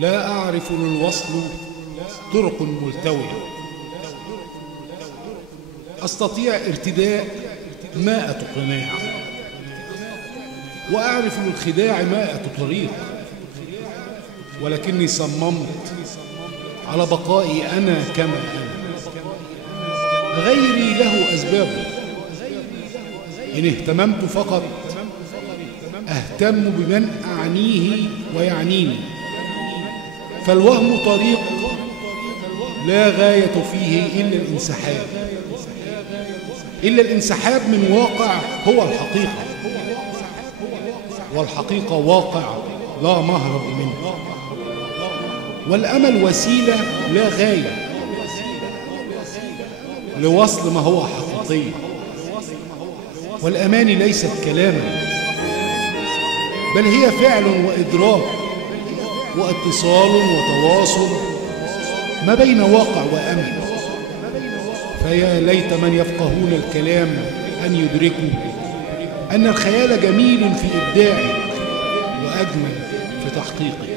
لا أعرف للوصل طرق ملتوية، أستطيع ارتداء مائة قناع، وأعرف للخداع مائة طريق، ولكني صممت على بقائي أنا كما أنا. غيري له أسبابه، إن اهتممت فقط أهتم بمن أعنيه ويعنيني، فالوهم طريق لا غاية فيه إلا الانسحاب من واقع هو الحقيقة، والحقيقة واقع لا مهرب منه، والأمل وسيلة لا غاية لوصل ما هو حقيقي، والأماني ليست كلاما بل هي فعل وإدراك واتصال وتواصل ما بين واقع وأمل. فيا ليت من يفقهون الكلام أن يدركوا أن الخيال جميل في إبداعه وأجمل في تحقيقه.